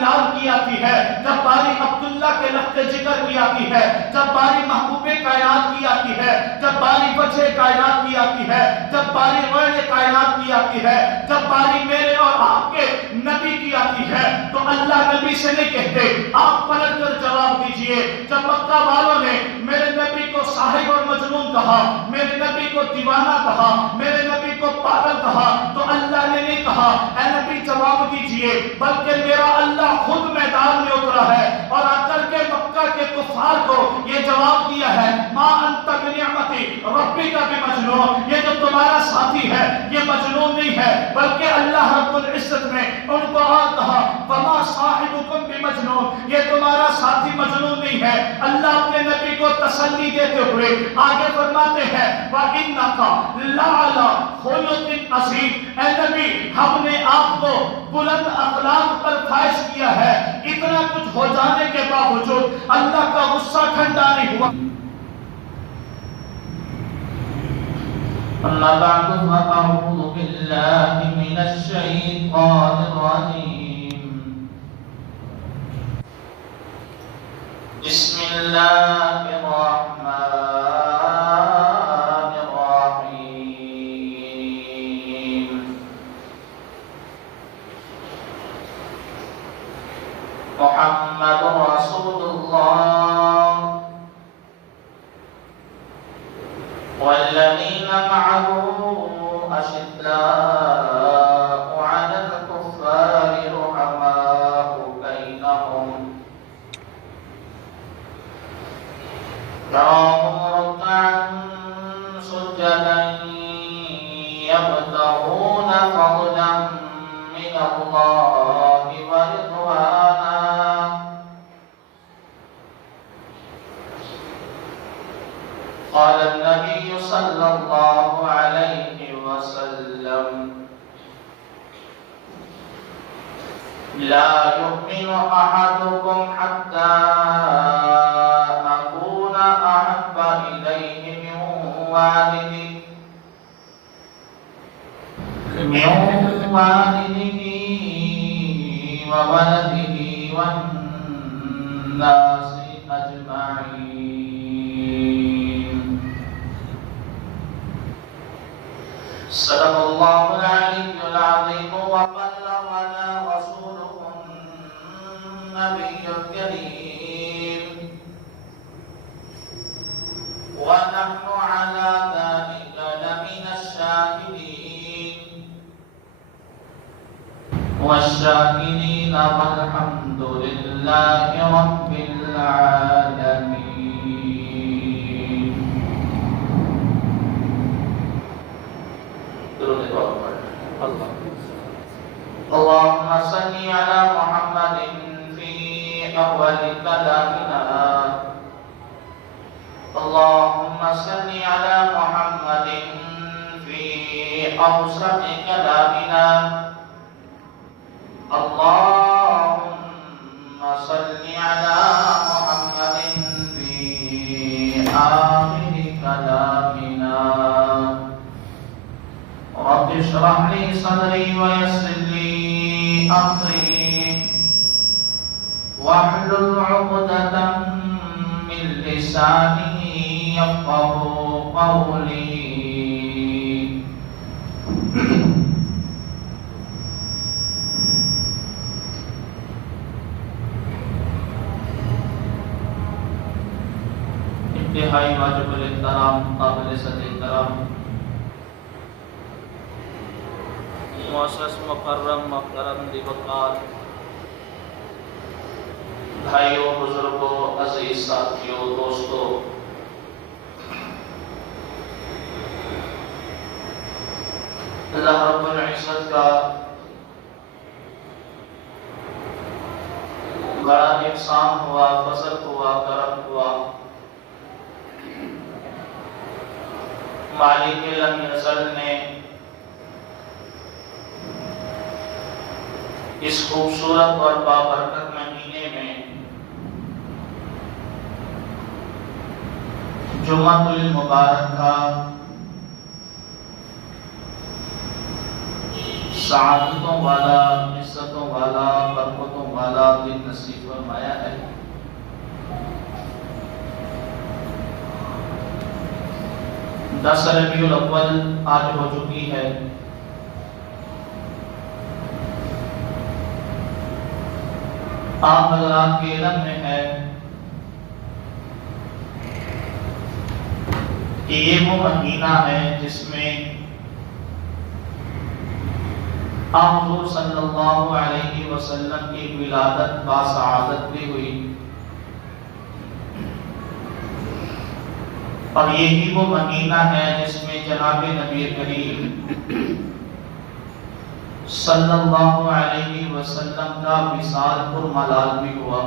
بلال کی آتی ہے، جب باری عبداللہ کے لخت جگر کی آتی ہے، جب باری محبوب کائنات کی آتی ہے، جب باری وجہ کائنات کی آتی ہے، جب باری غیر کائنات کی آتی ہے، جب باری میرے اور آپ کے نبی کی آتی ہے، تو اللہ نبی سے نہیں کہتے آپ پلٹ کر جواب دیجئے۔ جب مکہ والوں نے میرے نبی کو صاحب اور مجنون کہا، میرے نبی کو دیوانہ کہا، میرے نبی کو پاگل کہا، تو اللہ نے نہیں کہا اے نبی جواب دیجئے، بلکہ میرا اللہ خود میدان میں اترا ہے اور آ کر کے مکہ کے کفار کو یہ جواب دیا ہے، ما انت بنعمتی ربک بمجنون، یہ جو تمہارا ساتھی ہے یہ مجنون نہیں ہے، بلکہ اللہ رب العزت نے ان کو اور کہا فما صاحبکم بمجنون، یہ تمہارا ساتھی مجنون نہیں ہے۔ اللہ اپنے نبی کو تسلی دیتے ہوئے آگے فرماتے ہیں وَإِنَّكَ لَعَلَىٰ خُلُقٍ عَظِيمٍ، اے نبی ہم نے آپ کو بلند اخلاق پر فائز کیا ہے، اتنا کچھ ہو جانے کے باوجود اللہ کا غصہ ٹھنڈا نہیں ہوا۔ أما بعد فأعوذ بالله من الشيطان الرجيم. بسم الله الرحمن الرحيم. محمد رسول الله والذين معه أشداء على الكفار رحماء بينهم تراهم ركعا سجدا يبتغون فضلا من الله ورضوانا قال النبي صلى الله عليه وسلم لا يؤمن أحدكم حتى أكون أحب إليه من والده وولده والناس أجمعين. صدق الله العلي العظيم وبلغنا رسوله النبي الكريم ونحن على ذلك لمن الشاهدين والشاكرين والحمد لله رب العالمين. اللهم صل على محمد في أول كلامنا، اللهم صل على محمد في أوسط كلامنا، اللهم صل على محمد في آخر كلامنا. رب اشرح لي صدري ويسر لي أمري واحلل عقدة من لساني يفقهوا قولي. انتہائی واجب الاحترام قابل صدر احترام معزز مکرم محترم دیوکار بھائیوں، بزرگوں، عزیز ساتھیوں، دوستوں، اللہ رب العزت کا بڑا احسان ہوا، فضل ہوا، کرم ہوا. مالک لم یزل نے اس خوبصورت اور بابرکت مہینے میں جمعۃ المبارک کا سعادتوں والا، عزتوں والا، برکتوں والا نصیب فرمایا ہے۔ دس ربیع الاول آج ہو چکی ہے۔ آپ حضرات کے علم میں ہے کہ یہ وہ مہینہ ہے جس میں آپ حضور صلی اللہ علیہ وسلم کی ولادت باسعادت بھی ہوئی، اور یہی وہ مہینہ ہے جس میں جناب نبی کریم صلی اللہ علیہ وسلم کا وصال پرملال بھی ہوا۔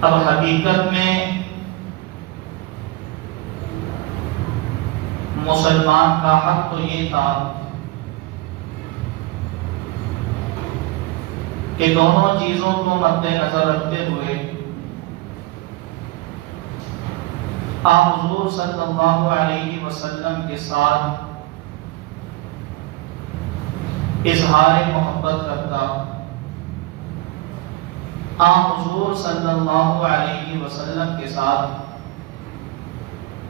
اب حقیقت میں مسلمان کا حق تو یہ تھا کہ دونوں چیزوں کو مد نظر رکھتے ہوئے آپ حضور صلی اللہ علیہ وسلم کے ساتھ اظہار محبت کرتا، آپ حضور صلی اللہ علیہ وسلم کے ساتھ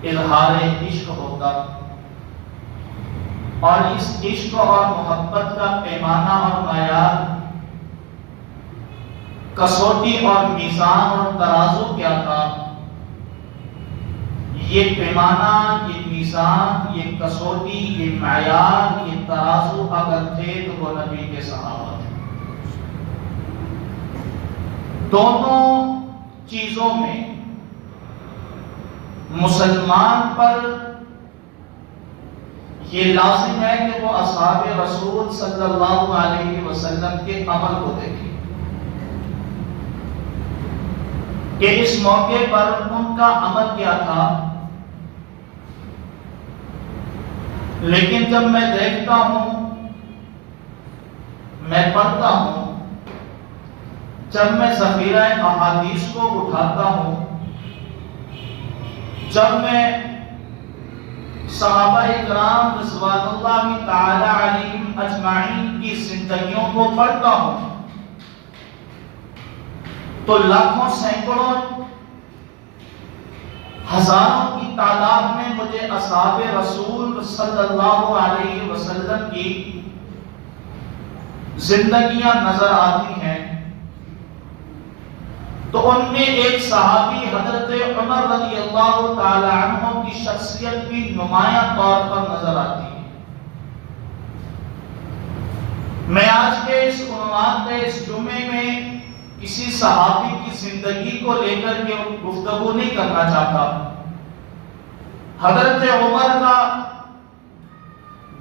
اظہار عشق ہوتا، اور اس عشق اور محبت کا پیمانہ اور معیار، کسوٹی اور میزان اور ترازو کیا تھا؟ یہ پیمانہ، یہ میزان، یہ کسوٹی، یہ معیار، یہ ترازو اگر تھے تو وہ نبی کے صحابہ تھے۔ دونوں چیزوں میں مسلمان پر یہ لازم ہے کہ وہ اصحاب رسول صلی اللہ علیہ وسلم کے عمل کو دیکھیں کہ اس موقع پر ان کا عمل کیا تھا۔ لیکن جب میں دیکھتا ہوں، میں پڑھتا ہوں، جب میں ذخیرہ احادیث کو اٹھاتا ہوں، جب میں صحابہ اکرام رضوان اللہ تعالی علیہم اجمعین کی زندگیوں کو پڑھتا ہوں، تو لاکھوں، سینکڑوں، ہزاروں کی تعداد میں مجھے اصحاب رسول صلی اللہ علیہ وسلم کی زندگیاں نظر آتی ہیں۔ تو ان میں ایک صحابی حضرت عمر رضی اللہ تعالی عنہ کی شخصیت بھی نمایاں طور پر نظر آتی ہے۔ میں آج کے اس عنوان میں، اس جمعے میں کسی صحابی کی زندگی کو لے کر کے گفتگو نہیں کرنا چاہتا۔ حضرت عمر کا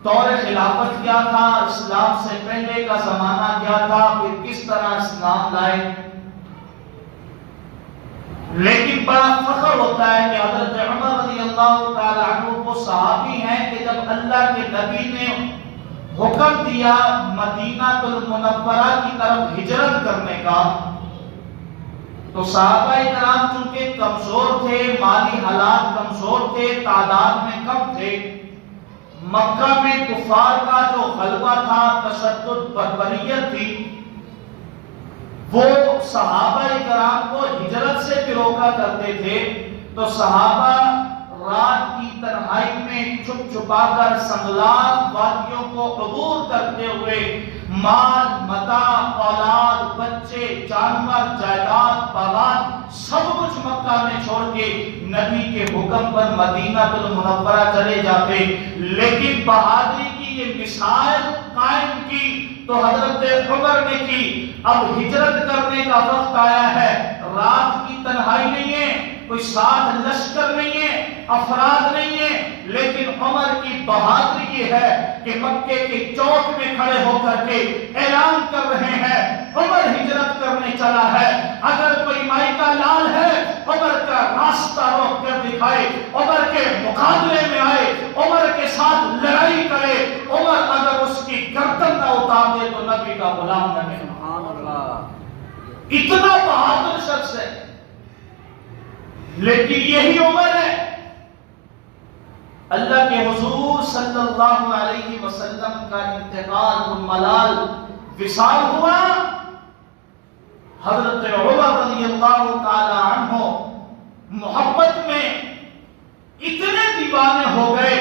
دور خلافت کیا تھا، اسلام سے پہلے کا زمانہ کیا تھا، پھر کس طرح اسلام لائے، لیکن بڑا فخر ہوتا ہے کہ حضرت عمر رضی اللہ تعالی عنہ وہ صحابی ہیں کہ جب اللہ کے نبی نے حکم دیا مدینہ المنورہ کی طرف ہجرت کرنے کا، تو صحابہ کرام چونکہ کمزور تھے، مالی حالات کمزور تھے، تعداد میں کم تھے، مکہ میں کفار کا جو غلبہ تھا، تشدد، بربریت تھی، وہ صحابہ کرام کو ہجرت سے بھی روکا کرتے تھے۔ تو صحابہ رات کی تنہائی میں چھپ چھپا کر سنگلاخ وادیوں کو عبور کرتے ہوئے مال، متاع، اولاد، بچے، جانور، جائیداد، باغات سب کچھ مکہ میں چھوڑ کے نبی کے حکم پر مدینہ المنورہ چلے جاتے۔ لیکن بہادری کی یہ مثال قائم کی تو حضرت عمر نے کی۔ اب ہجرت کرنے کا وقت آیا ہے، رات کی تنہائی نہیں ہے، کوئی ساتھ لشکر نہیں ہے، افراد نہیں ہے، لیکن عمر کی بہادری یہ ہے کہ مکے کے چوک میں کھڑے ہو کر کے اعلان کر رہے ہیں عمر ہجرت کرنے چلا ہے۔ اگر کوئی مائی کا لال ہے عمر کا راستہ روک کر دکھائے، عمر کے مقابلے میں آئے، عمر کے ساتھ لڑائی کرے، عمر اگر اس کی گردن نہ اتار دے تو نبی کا غلام نہ کہے۔ اتنا بہادر شخص ہے، لیکن یہی عمر ہے اللہ کے حضور صلی اللہ علیہ وسلم کا انتقال ملال وصال ہوا، حضرت عمر رضی اللہ تعالی عنہ محبت میں اتنے دیوانے ہو گئے،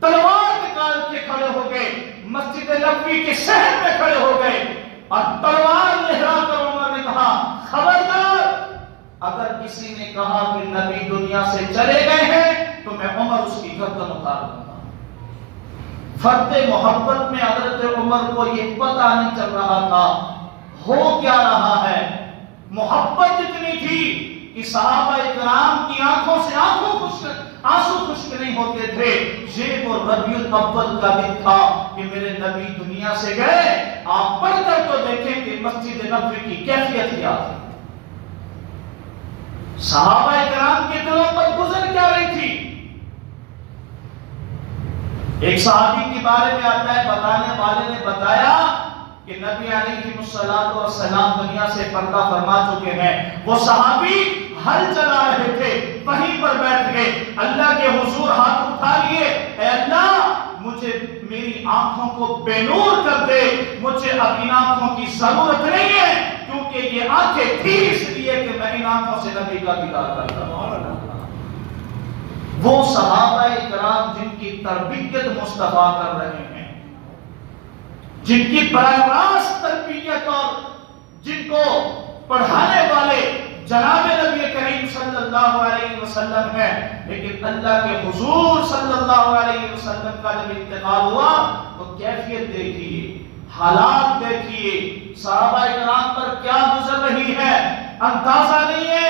تلوار نکال کے کھڑے ہو گئے، مسجد نبوی کے شہر میں کھڑے ہو گئے اور تلوار لہرا کر عمر نے کہا خبردار، اگر کسی نے کہا کہ نبی دنیا سے چلے گئے ہیں تو میں عمر اس کی گردن اتار دوں گا۔ فرد محبت میں حضرت عمر کو یہ پتہ نہیں چل رہا تھا ہو کیا رہا ہے، محبت اتنی تھی کہ صحابہ کرام کی آنکھوں سے آنسو خشک نہیں ہوتے تھے۔ یہ وہ ربیع الاول کا دن تھا کہ میرے نبی دنیا سے گئے، آپ پڑھ کر تو دیکھیں کہ مسجد نبوی کی کیفیت کیا تھی، صحابہ کرام کے دلوں پر گزر کیا رہی تھی۔ ایک صحابی کے بارے میں آتا ہے، بتانے والے نے بتایا کہ نبی علیہ السلام دنیا سے پردہ فرما چکے ہیں، وہ صحابی ہل چلا رہے تھے، وہیں پر بیٹھ گئے، اللہ کے حضور ہاتھ اٹھا لیے، اے اللہ مجھے میری آنکھوں کو بے نور کر دے، مجھے اب ان آنکھوں کی ضرورت نہیں ہے، کیونکہ یہ آنکھیں تھی اس لیے کہ میں ان آنکھوں سے نبی کا دیدار کرتا ہوں۔ وہ صحابہ کرام جن کی تربیت مصطفیٰ کر رہے ہیں، جن کی براہ راست تربیت اور جن کو پڑھانے والے جناب نبی کریم صلی اللہ علیہ وسلم ہے، لیکن اللہ کے حضور صلی اللہ علیہ وسلم کا جب انتقال ہوا تو کیفیت دیکھیے، حالات دیکھیے، صحابہ کرام پر کیا گزر رہی ہے، اندازہ نہیں ہے،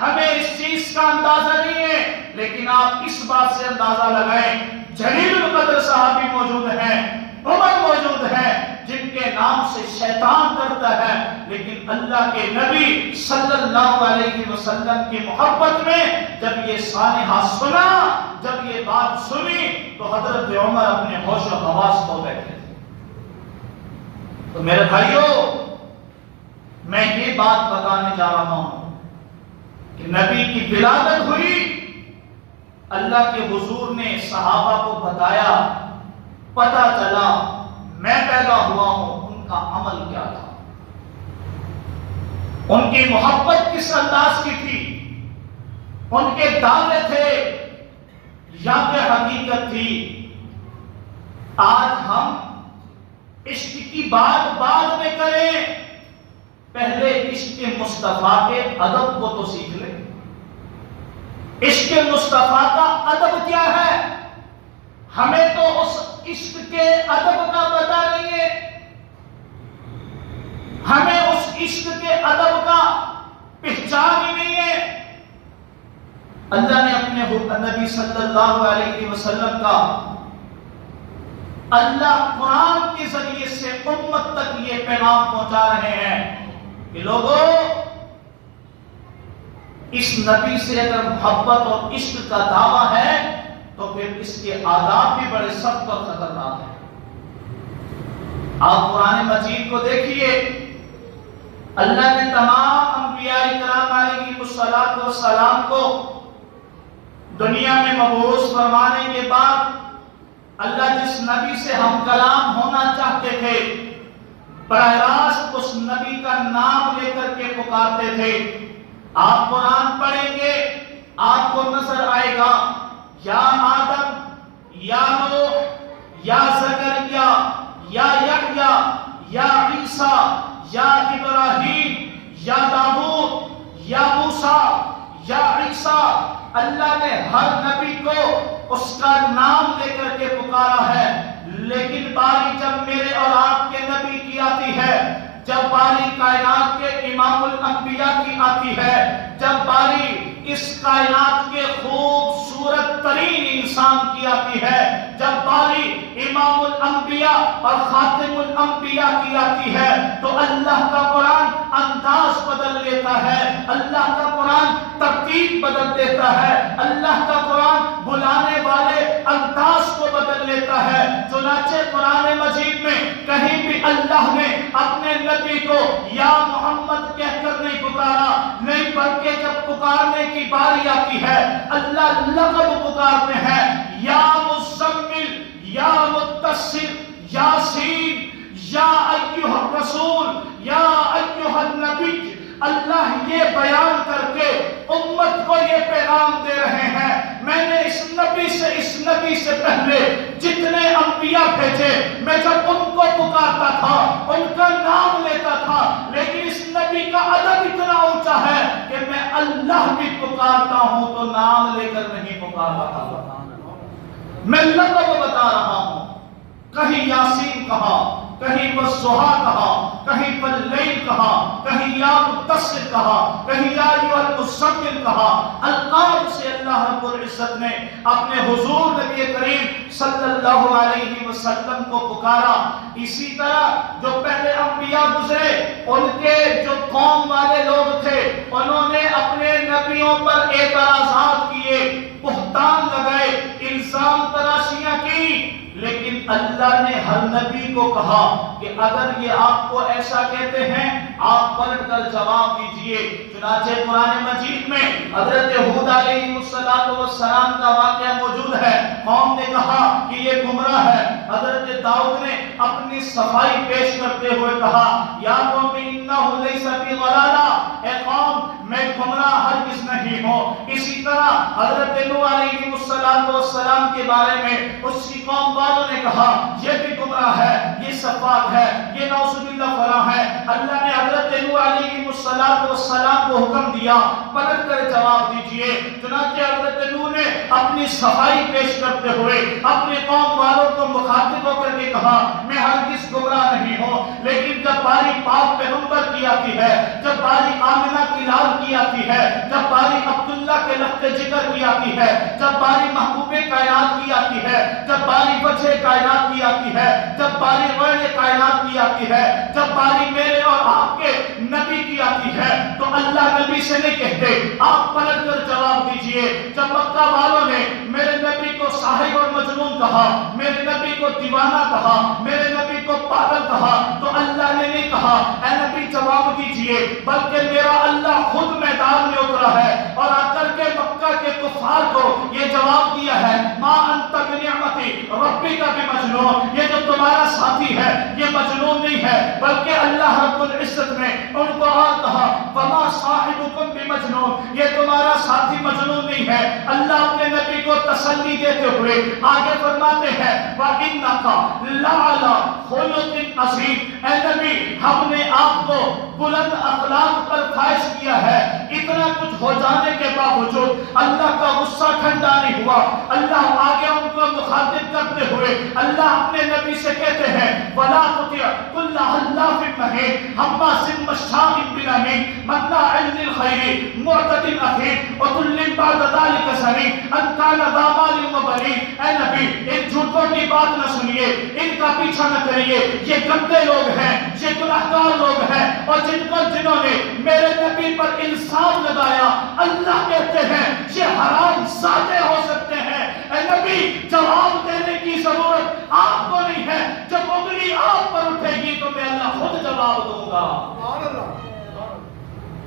ہمیں اس چیز کا اندازہ نہیں ہے، لیکن آپ اس بات سے اندازہ لگائیں، جلیل القدر صحابی موجود ہیں، عمر موجود ہیں، جن کے نام سے شیطان ڈرتا ہے، لیکن اللہ کے نبی صلی اللہ علیہ وسلم کی محبت میں جب یہ سانحہ سنا، جب یہ بات سنی تو حضرت عمر اپنے ہوش و حواس کھو بیٹھے۔ تو میرے بھائیوں، میں یہ بات بتانے جا رہا ہوں کہ نبی کی ولادت ہوئی، اللہ کے حضور نے صحابہ کو بتایا، پتہ چلا میں پیدا ہوا ہوں، ان کا عمل کیا تھا، ان کی محبت کس انداز کی تھی، ان کے دعوے تھے یا کہ حقیقت تھی۔ آج ہم عشق کی بات بعد میں کریں، پہلے عشق مصطفیٰ کے ادب کو تو سیکھ لیں۔ عشق مصطفیٰ کا ادب کیا ہے، ہمیں تو اس عشق کے ادب کا پتہ نہیں ہے، ہمیں اس عشق کے ادب کا پہچان ہی نہیں ہے۔ اللہ نے اپنے نبی صلی اللہ علیہ وسلم کا اللہ قرآن کے ذریعے سے امت تک یہ پیغام پہنچا رہے ہیں کہ لوگوں، اس نبی سے اگر محبت اور عشق کا دعویٰ ہے تو پھر اس کے آداب بھی بڑے سخت اور خطرناک ہیں۔ آپ قرآن مجید کو دیکھیے، اللہ نے تمام انبیاء کرام علیہ السلام کو دنیا میں مبعوث فرمانے کے بعد اللہ جس نبی سے ہم کلام ہونا چاہتے تھے، براہ راست اس نبی کا نام لے کر کے پکارتے تھے۔ آپ قرآن پڑھیں گے، آپ کو نظر آئے گا، یا آدم، یا نوح، یا زکریا، یا یحییٰ، یا عیسیٰ، یا ابراہیم، یا داؤد، یا موسیٰ، یا عیسیٰ، اللہ نے ہر نبی کو اس کا نام لے کر کے پکارا ہے۔ لیکن باری جب میرے اور آپ کے نبی کی آتی ہے، جب باری کائنات کے امام الانبیاء کی آتی ہے، جب باری اس کائنات کے خوبصورت ترین انسان کی آتی ہے، جب باری امام الانبیاء اور خاتم الانبیاء کی آتی ہے، تو اللہ کا قرآن انداز بدل لیتا ہے، اللہ کا قرآن ترتیب بدل دیتا ہے، اللہ کا قرآن بلانے والے انداز کو بدل لیتا ہے۔ چنانچہ قرآن مجید میں کہیں بھی اللہ نے اپنے نبی کو یا محمد کہہ کر نہیں پکارا، نہیں بلکہ جب پکارنے کی باری آتی ہے اللہ لقب پکارتے ہیں، یا مزمل، یا مدثر، یاسین، یا ایھا الرسول، یا ایھا النبی۔ اللہ یہ بیان کر کے امت کو یہ پیغام دے رہے ہیں، میں نے اس نبی سے پہلے جتنے انبیاء بھیجے، میں جب ان کو پکارتا تھا ان کا نام لیتا تھا، لیکن اس نبی کا ادب اتنا اونچا ہے کہ میں اللہ بھی پکارتا ہوں تو نام لے کر نہیں پکار رہا، میں لقب بتا رہا ہوں۔ کہیں یاسین کہا، کہیں والضحیٰ کہا، کہیں واللیل کہا، کہیں یا مدثر کہا، کہیں یا ایھا المزمل کہا۔ القاب سے اللہ رب العزت نے اپنے حضور نبی کریم صلی اللہ علیہ وسلم کو پکارا۔ اسی طرح جو پہلے انبیاء گزرے، ان کے جو قوم والے لوگ تھے، انہوں نے اپنے نبیوں پر اعتراضات کیے، بہتان لگائے، الزام تراشیاں کی، لیکن اللہ نے ہر نبی کو کہا کہ اگر یہ آپ کو ایسا کہتے ہیں آپ پلٹ کر جواب دیجئے۔ چنانچہ قرآن مجید میں حضرت ہود علیہ السلام کا واقعہ موجود ہے۔ قوم نے کہا کہ یہ گمراہ ہے، حضرت داؤد نے اپنی صفائی پیش کرتے ہوئے کہا یا قوم انہ لیس بی ضلالہ، اے قوم میں گمراہ ہرگز نہیں ہوں۔ اسی طرح حضرت نوح علیہ السلام کے بارے میں اس کی قوم والوں نے کہا یہ بھی گمراہ ہے، یہ سفاک ہے، یہ نعوذ باللہ فلاں ہے۔ اللہ نے حضرت نوح علیہ السلام کو حکم دیا پلٹ کر جواب دیجئے۔ چنانچہ حضرت نوح نے اپنی صفائی پیش کرتے ہوئے اپنے قوم والوں کو مخاطب ہو کر کے کہا میں ہرگز گمراہ نہیں ہوں، لیکن جب باری پاک پیغمبر کی آتی ہے، جب باری آمنہ کی لال کی آتی ہے، جب باری عبداللہ کے لخت جگر کی آتی ہے، جب باری محبوب کائنات کی آتی ہے، جب باری وجہ کائنات کی آتی ہے، جب باری غیر کائنات کی آتی ہے، جب باری میرے اور آپ کے نبی کی آتی ہے، تو اللہ نبی سے نہیں کہتے آپ پلٹ کر جواب دیجئے۔ جب مکہ والوں نے میرے نبی کو ساحر اور مجنون کہا، میرے نبی کو دیوانہ کہا، میرے نبی کو پاگل کہا، تو اللہ نے نہیں کہا اے نبی جواب دیجئے، بلکہ میرا اللہ خود میدان میں اترا ہے اور آ کر کے مکہ کے کفار کو یہ جواب دیا ہے ما انت بنعمتی ربک بمجنون، یہ جو تمہارا ساتھی ہے یہ مجنون نہیں ہے، بلکہ اللہ رب العزت نے ان کو اور کہا وما صاحبکم بمجنون، یہ تمہارا ساتھی مجنون نہیں ہے۔ اللہ اپنے نبی کو تسلی دیتے ہوئے آگے فرماتے ہیں وَإِنَّكَ لَعَلَىٰ خُلُقٍ عَظِيمٍ، اے نبی ہم نے آپ کو بلند اخلاق پر فائز کیا ہے۔ اتنا کچھ ہو جانے کے باوجود اللہ کا غصہ ٹھنڈا نہیں ہوا۔ اللہ آگے ان کو مخاطب کرتے ہوئے اللہ اپنے نبی سے کہتے ہیں وَلَا تُطِعْ كُلَّ حَلَّافٍ مَّهِينٍ هَمَّازٍ مَّشَّاءٍ بِنَمِيمٍ مَّنَّاعٍ لِّلْخَيْرِ مُعْتَدٍ أَثِيمٍ عُتُلٍّ بَعْدَ ذَلِكَ زَنِيمٍ أَن كَانَ ذَا مَالٍ وَبَنِينَ۔ اے نبی ان جھوٹوں کی بات نہ سنیے، ان کا پیچھا نہ کریے، یہ گندے لوگ ہیں، یہ گناہگار لوگ ہیں، اور جنہوں نے میرے نبی پر الزام لگایا اللہ کہتے ہیں یہ حرام زادے ہو سکتے ہیں۔ اے نبی جواب دینے کی ضرورت آپ کو نہیں ہے، جب انگلی آپ پر اٹھے گی تو میں اللہ خود جواب دوں گا۔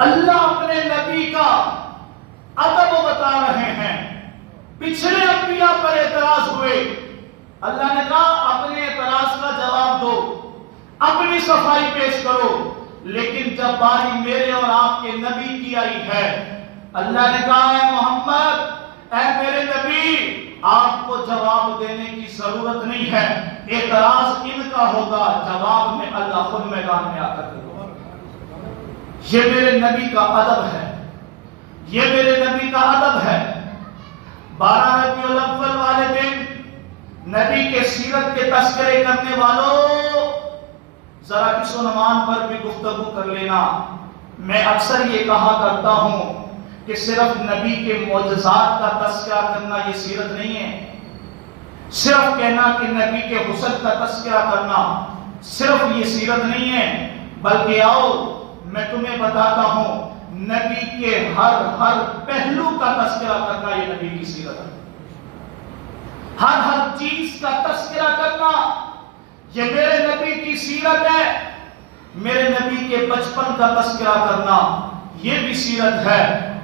اللہ اپنے نبی کا ادب بتا رہے ہیں۔ پچھلے انبیاء پر اعتراض ہوئے، اللہ نے کہا اپنے اعتراض کا جواب دو، اپنی صفائی پیش کرو، لیکن جب باری میرے اور آپ کے نبی کی آئی ہے اللہ نے کہا اے محمد، اے میرے نبی آپ کو جواب دینے کی ضرورت نہیں ہے، اعتراض ان کا ہوگا، جواب میں اللہ خود میدان میں آ کر دے گا۔ یہ میرے نبی کا ادب ہے، یہ میرے نبی کا ادب ہے۔ 12 ربیع الاول والے دن نبی کے سیرت کے تذکرے کرنے والوں ذرا اس عنوان پر بھی گفتگو کر لینا۔ میں اکثر یہ کہا کرتا ہوں کہ صرف نبی کے معجزات کا تذکرہ کرنا یہ سیرت نہیں ہے، صرف کہنا کہ نبی کے حسن کا تذکرہ کرنا صرف یہ سیرت نہیں ہے، بلکہ آؤ میں تمہیں بتاتا ہوں نبی کے ہر پہلو کا تذکرہ کرنا یہ نبی کی سیرت ہے۔ ہر چیز کا تذکرہ کرنا یہ میرے نبی کی سیرت ہے۔ میرے نبی کے بچپن کا تذکرہ کرنا یہ بھی سیرت ہے۔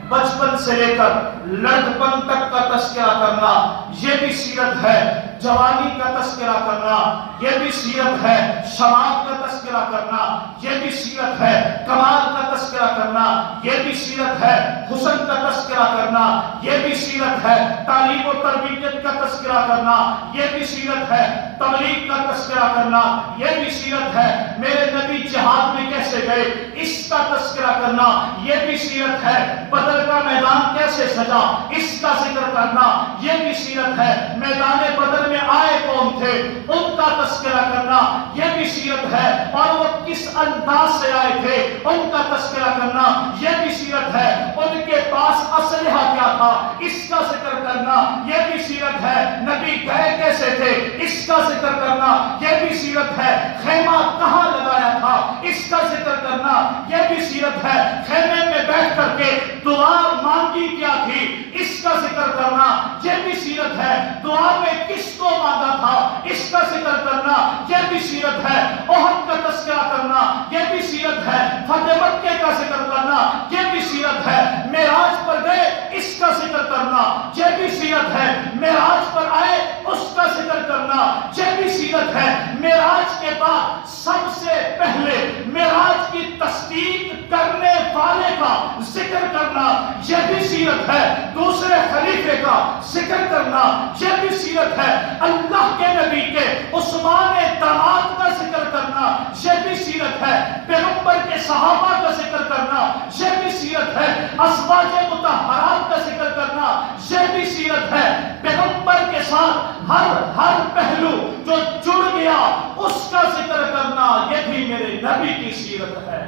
بچپن سے لے کر لڑکپن تک کا تذکرہ کرنا یہ بھی سیرت ہے، جوانی کا تذکرہ کرنا یہ بھی سیرت ہے، شباب کا تذکرہ کرنا یہ بھی سیرت ہے، کمال کا تذکرہ کرنا یہ بھی سیرت ہے، حسن کا تذکرہ کرنا یہ بھی سیرت ہے، تعلیم و تربیت کا تذکرہ کرنا یہ بھی سیرت ہے، تبلیغ کا تذکرہ کرنا یہ بھی سیرت ہے، میرے نبی جہاد میں کیسے گئے اس کا تذکرہ کرنا یہ بھی سیرت ہے، بدر کا میدان کیسے سجا اس کا ذکر کرنا یہ بھی سیرت ہے، میدان بدر میں آئے کون تھے ان کا تذکرہ کرنا یہ بھی سیرت ہے، اور وہ کس انداز سے آئے تھے ان کا تذکرہ کرنا یہ بھی سیرت ہے، ان کے پاس اسلحہ کیا تھا اس کا ذکر کرنا یہ بھی سیرت ہے، نبی گئے کیسے تھے اس کا ذکر کرنا یہ بھی سیرت ہے، خیمہ کہاں لگایا تھا اس کا ذکر کرنا یہ بھی سیرت ہے، خیمے میں بیٹھ کر کے دعا مانگی کیا تھی اس کا ذکر کرنا یہ بھی سیرت ہے، دعا میں کس کو مانگا تھا اس کا ذکر کرنا یہ بھی سیرت ہے، احد کا تذکرہ کرنا یہ بھی سیرت ہے، فتح مکہ کا ذکر کرنا یہ بھی سیرت ہے، معراج پر گئے اس کا ذکر کرنا یہ بھی سیرت ہے، معراج پر آئے اس کا ذکر کرنا یہ بھی سیرت ہے، معراج کے بعد سب سے پہلے معراج کی تصدیق کرنے والے کا ذکر کرنا یہ بھی سیرت ہے، دوسرے خلیفے کا ذکر کرنا یہ بھی سیرت ہے، اللہ کے نبی کے عثمان داماد کا ذکر کرنا یہ بھی سیرت ہے، پیغمبر کے صحابہ کا ذکر کرنا یہ بھی سیرت ہے، ازواج مطہرات کا ذکر کرنا یہ بھی سیرت ہے، پیغمبر کے ساتھ ہر پہلو جو جڑ گیا اس کا ذکر کرنا یہ بھی میرے نبی کی سیرت ہے۔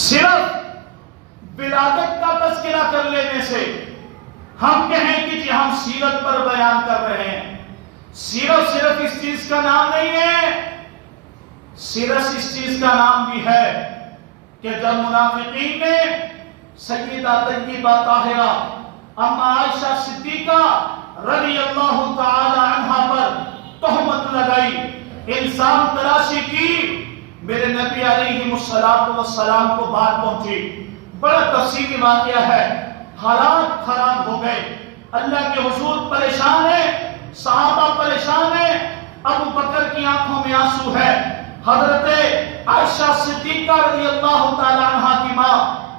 صرف ولادت کا تذکرہ کر لینے سے ہم کہیں کہ جی ہم سیرت پر بیان کر رہے ہیں، سیرت صرف اس چیز کا نام نہیں ہے، سیرت اس چیز کا نام بھی ہے کہ جب منافقین نے سیدہ طیبہ طاہرہ اما عائشہ صدیقہ رضی اللہ تعالی عنہا پر تہمت لگائی، الزام تراشی کی، میرے نبی علیہ السلام کو بات پہنچی، بڑا تفصیلی واقعہ ہے، حالات خراب ہو گئے، اللہ کے حضور پریشان ہے، صحابہ پریشان ہیں، ابو بکر کی آنکھوں میں آنسو ہے، حضرت عائشہ صدیقہ رضی اللہ تعالی عنہا کی ماں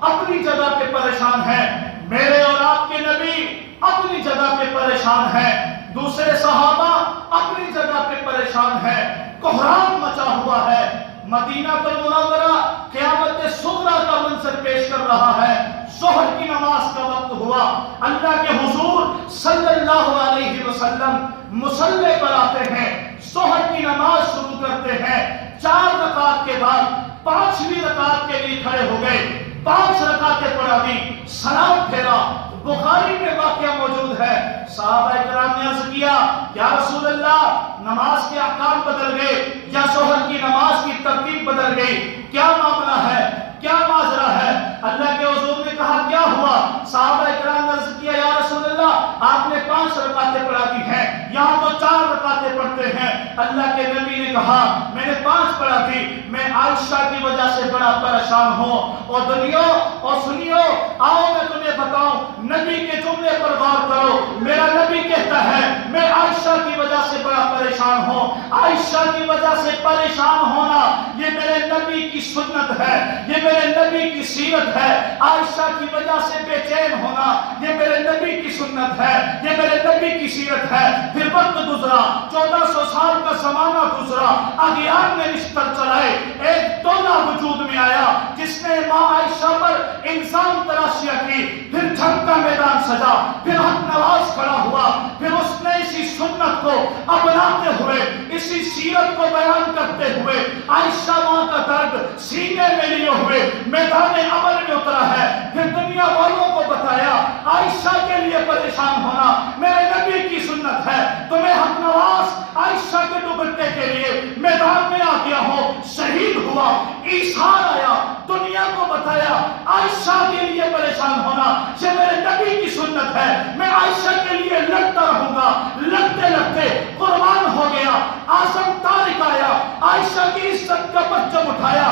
اپنی جگہ پہ پریشان ہے، میرے اور آپ کے نبی اپنی جگہ پہ پریشان ہیں، دوسرے صحابہ اپنی جگہ پہ پریشان ہیں، کوہرام مچا ہوا ہے، مدینہ المنورہ قیامت صغریٰ کا منظر پیش کر رہا ہے، ظہر کی نماز کا وقت ہوا، اللہ کے حضور صلی اللہ علیہ وسلم مصلی پر آتے ہیں، ظہر کی نماز شروع کرتے ہیں، 4 رکعت کے بعد 5ویں رکعت کے لیے کھڑے ہو گئے، 5 رکعتیں پڑھا دی، سلام پھیرا، بخاری میں واقعہ موجود ہے، صحابہ کرام نے عرض کیا یا رسول اللہ نماز کے احکام بدل گئے یا ظہر کی نماز کی ترتیب بدل گئی، کیا معاملہ ہے، کیا ماجرا ہے؟ اللہ کے حضور نے کہا کیا ہوا؟ صحابہ کرام نے عرض کیا یا رسول اللہ آپ نے 5 رکعتیں پڑھا دی ہیں، یہاں تو 4 رکعتیں پڑھتے ہیں، اللہ کے نبی نے کہا میں نے 5 پڑھا دی، میں عائشہ کی وجہ سے بڑا پریشان ہوں، اور دنیا اور سنیو، آؤ میں تمہیں بتاؤں، نبی کے جملے پر غور کرو، میرا نبی کہتا ہے میں عائشہ کی وجہ سے بڑا پریشان ہوں، عائشہ کی وجہ سے پریشان ہونا یہ میرے نبی کی سنت ہے، یہ میرے نبی کی سیرت ہے، عائشہ کی وجہ سے بے چین ہونا یہ میرے نبی کی سنت ہے، یہ میرے نبی کی سیرت ہے۔ پھر وقت گزرا، 1400 سال کا زمانہ گزرا، اغیار نے بستر چلائے، ایک دولہ وجود میں آیا جس نے ماں عائشہ پر الزام تراشیاں کی، پھر جنگ کا میدان سجا، پھر حق نواز کھڑا ہوا، پھر اس نے اسی سنت کو اپناتے ہوئے، اسی سیرت کو بیان کرتے ہوئے، عائشہ ماں کا درد سینے میں لیے ہوئے میدان عمل میں اترا ہے، پھر دنیا والوں کو بتایا عائشہ کے لیے پریشان ہونا میرے نبی کی سنت ہے، تو میں حق نواز عائشہ کے دوپٹے کے لیے میدان میں آ گیا ہوں، شہید ہوا، ایثار آیا، دنیا کو بتایا عائشہ کے لیے پریشان ہونا یہ میرے نبی کی سنت ہے، میں عائشہ کے لیے لڑتا رہوں گا، لڑتے لڑتے قربان ہو گیا، اعظم طارق آیا، عائشہ کی عزت کا پرچم اٹھایا،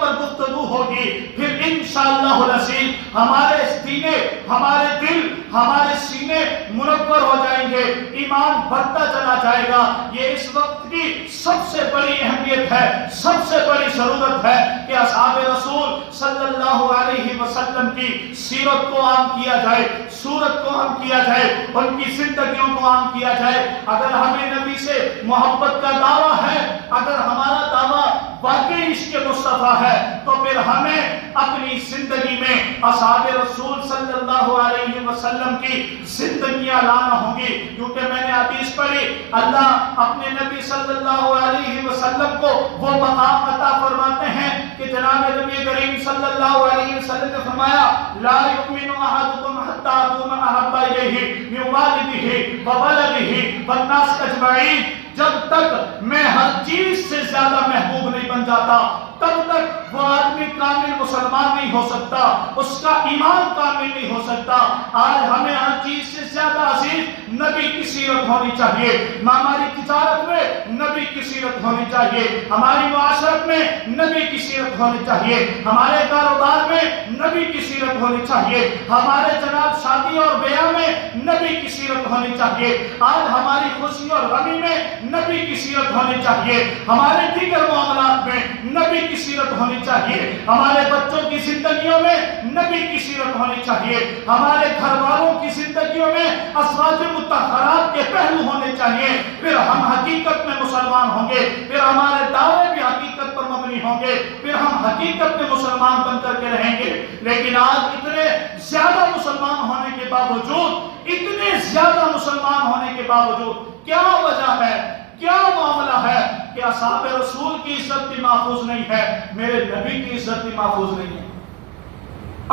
پر گفتگو ہوگی، پھر انشاءاللہ العزیز ہمارے سینے، ہمارے دل، ہمارے سینے منور ہو جائیں گے، ایمان بڑھتا چلا جائے گا۔ یہ اس وقت کی سب سے بڑی اہمیت ہے، سب سے بڑی ضرورت ہے کہ اصحاب رسول صلی اللہ علیہ وسلم کی سیرت کو عام کیا جائے، صورت کو عام کیا جائے، ان کی زندگیوں کو عام کیا جائے۔ اگر ہمیں نبی سے محبت کا دعویٰ ہے، اگر ہمارا دعویٰ واقعی عشق مصطفیٰ ہے، تو پھر ہمیں اپنی زندگی میں اصحاب رسول صلی اللہ علیہ وسلم کی زندگیاں لانا ہوں گی، کیونکہ میں نے حدیث پڑھی، اللہ اپنے نبی صلی اللہ علیہ وسلم کو وہ مقام عطا فرماتے ہیں کہ جناب نبی کریم صلی اللہ علیہ وسلم نے فرمایا لا یؤمن احدکم حتی اکون احب الیہ من والدہ وولدہ والناس اجمعین، جب تک میں ہر چیز سے زیادہ محبوب نہیں بن جاتا تب تک وہ آدمی کامل مسلمان نہیں ہو سکتا، اس کا ایمان کامل نہیں ہو سکتا۔ آج ہمیں ہر چیز سے زیادہ عزیز نبی کی سیرت ہونی چاہیے، ہماری تجارت میں نبی کی سیرت ہونی چاہیے، ہماری معاشرت میں نبی کی سیرت ہونی چاہیے، ہمارے کاروبار میں نبی کی سیرت ہونی چاہیے، ہمارے جناب شادی اور بیاہ میں نبی کی سیرت ہونی چاہیے، آج ہماری خوشی اور غمی میں نبی کی سیرت ہونی چاہیے، ہمارے دیگر معاملات میں نبی کی سیرت ہونی چاہیے، ہمارے بچوں کی زندگیوں میں نبی کی سیرت ہونی چاہیے، ہمارے گھر والوں کی زندگیوں میں ازواج مطہرات کے پہلو ہونے چاہیے، پھر ہم حقیقت میں مسلمان ہوں گے، پھر ہمارے دعوے بھی حقیقت پر مبنی ہوں گے، پھر ہم حقیقت میں مسلمان بن کر کے رہیں گے۔ لیکن آج اتنے زیادہ مسلمان ہونے کے باوجود، اتنے زیادہ مسلمان ہونے کے باوجود کیا وجہ ہے، کیا معاملہ ہے کہ اصحاب رسول کی عزت بھی محفوظ نہیں ہے، میرے نبی کی عزت بھی محفوظ نہیں ہے؟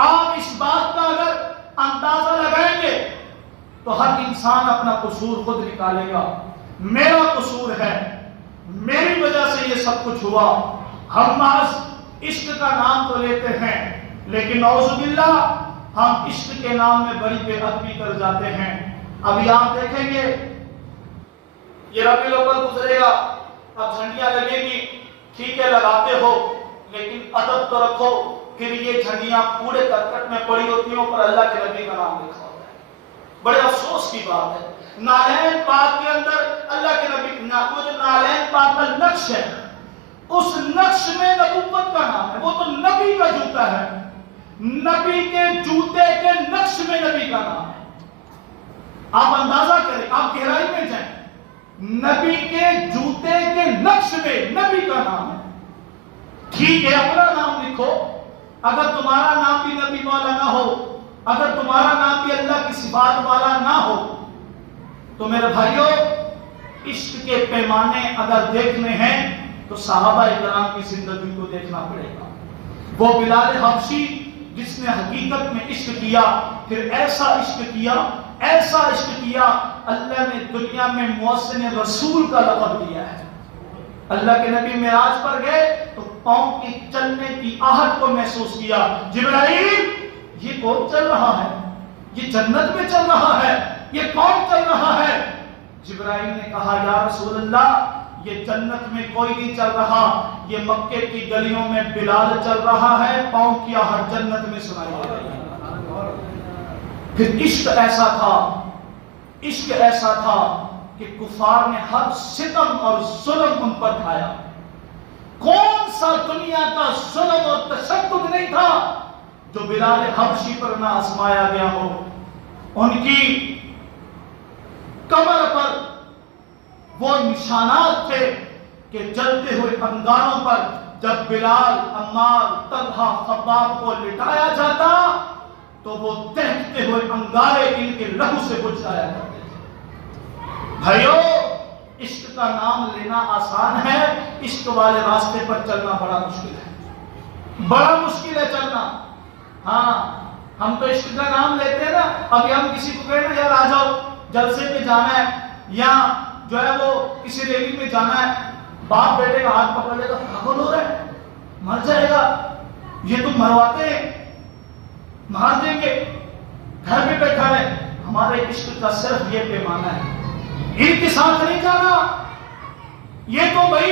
آپ اس بات کا اگر اندازہ لگائیں گے تو ہر انسان اپنا قصور خود نکالے گا، میرا قصور ہے، میری وجہ سے یہ سب کچھ ہوا۔ ہم محض عشق کا نام تو لیتے ہیں، لیکن نعوذ باللہ ہم عشق کے نام میں بڑی بے ادبی کر جاتے ہیں۔ ابھی آپ دیکھیں گے یہ ربیع الاول گزرے گا، اب جھنڈیاں لگے گی، ٹھیک ہے لگاتے ہو، لیکن ادب تو رکھو، پھر یہ جھنڈیاں پورے کرکٹ میں پڑی ہوتی ہیں، پر اللہ کے نبی کا نام لکھا ہوتا ہے۔ بڑے افسوس کی بات ہے، نالین پاک کے اندر اللہ کے نبی، وہ جو نالین پاک کا نقش ہے، اس نقش میں نبوت کا نام ہے، وہ تو نبی کا جوتا ہے، نبی کے جوتے کے نقش میں نبی کا نام ہے۔ آپ اندازہ کریں، آپ گہرائی میں جائیں، نبی کے جوتے کے نقش میں نبی کا نام ہے۔ ٹھیک ہے اپنا نام لکھو، اگر تمہارا نام بھی نبی والا نہ ہو، اگر تمہارا نام بھی اللہ کی صفات والا نہ ہو، تو میرے بھائیوں عشق کے پیمانے اگر دیکھنے ہیں تو صحابہ کرام کی زندگی کو دیکھنا پڑے گا۔ وہ بلال حبشی جس نے حقیقت میں عشق کیا، پھر ایسا عشق کیا، ایسا عشق کیا، اللہ نے دنیا میں محسن رسول کا لقب دیا ہے۔ اللہ کے نبی معراج پر گئے تو پاؤں کی چلنے کی آہٹ کو محسوس کیا، جبرائیل یہ کون چل رہا ہے، یہ جنت میں چل رہا ہے، یہ کون چل رہا ہے؟ جبرائیل نے کہا یا رسول اللہ یہ جنت میں کوئی نہیں چل رہا، یہ مکے کی گلیوں میں بلال چل رہا ہے، پاؤں کی آہٹ جنت میں سنائی دے رہی ہے۔ پھر عشق ایسا تھا، عشق ایسا تھا کہ کفار نے ہر ستم اور ظلم ان پر ڈھایا۔ کون سا دنیا کا ظلم اور تشدد نہیں تھا جو بلال حبشی پر نہ آزمایا گیا ہو۔ ان کی کمر پر وہ نشانات تھے کہ جلتے ہوئے انگاروں پر جب بلال، عمار، طلحہ، خباب کو لٹایا جاتا تو وہ دہتے ہوئے انگارے ان کے لہو سے بجھ جایا کرتے تھے۔ بھائیو عشق کا نام لینا آسان ہے، عشق والے راستے پر چلنا بڑا مشکل ہے، بڑا مشکل ہے چلنا۔ ہاں ہم تو عشق کا نام لیتے ہیں نا، ابھی ہم کسی کو کہیں نا یار آ جاؤ جلسے میں جانا ہے یا جو ہے وہ کسی ریلی میں جانا ہے، باپ بیٹے کا ہاتھ پکڑ لے تو پاگل ہو رہا ہے، مر جائے گا، یہ تم مرواتے ہیں، مار دیں گے، گھر میں بیٹھا ہے۔ ہمارے عشق کا صرف یہ پیمانہ ہے، ان کے ساتھ نہیں جانا، یہ تو بھائی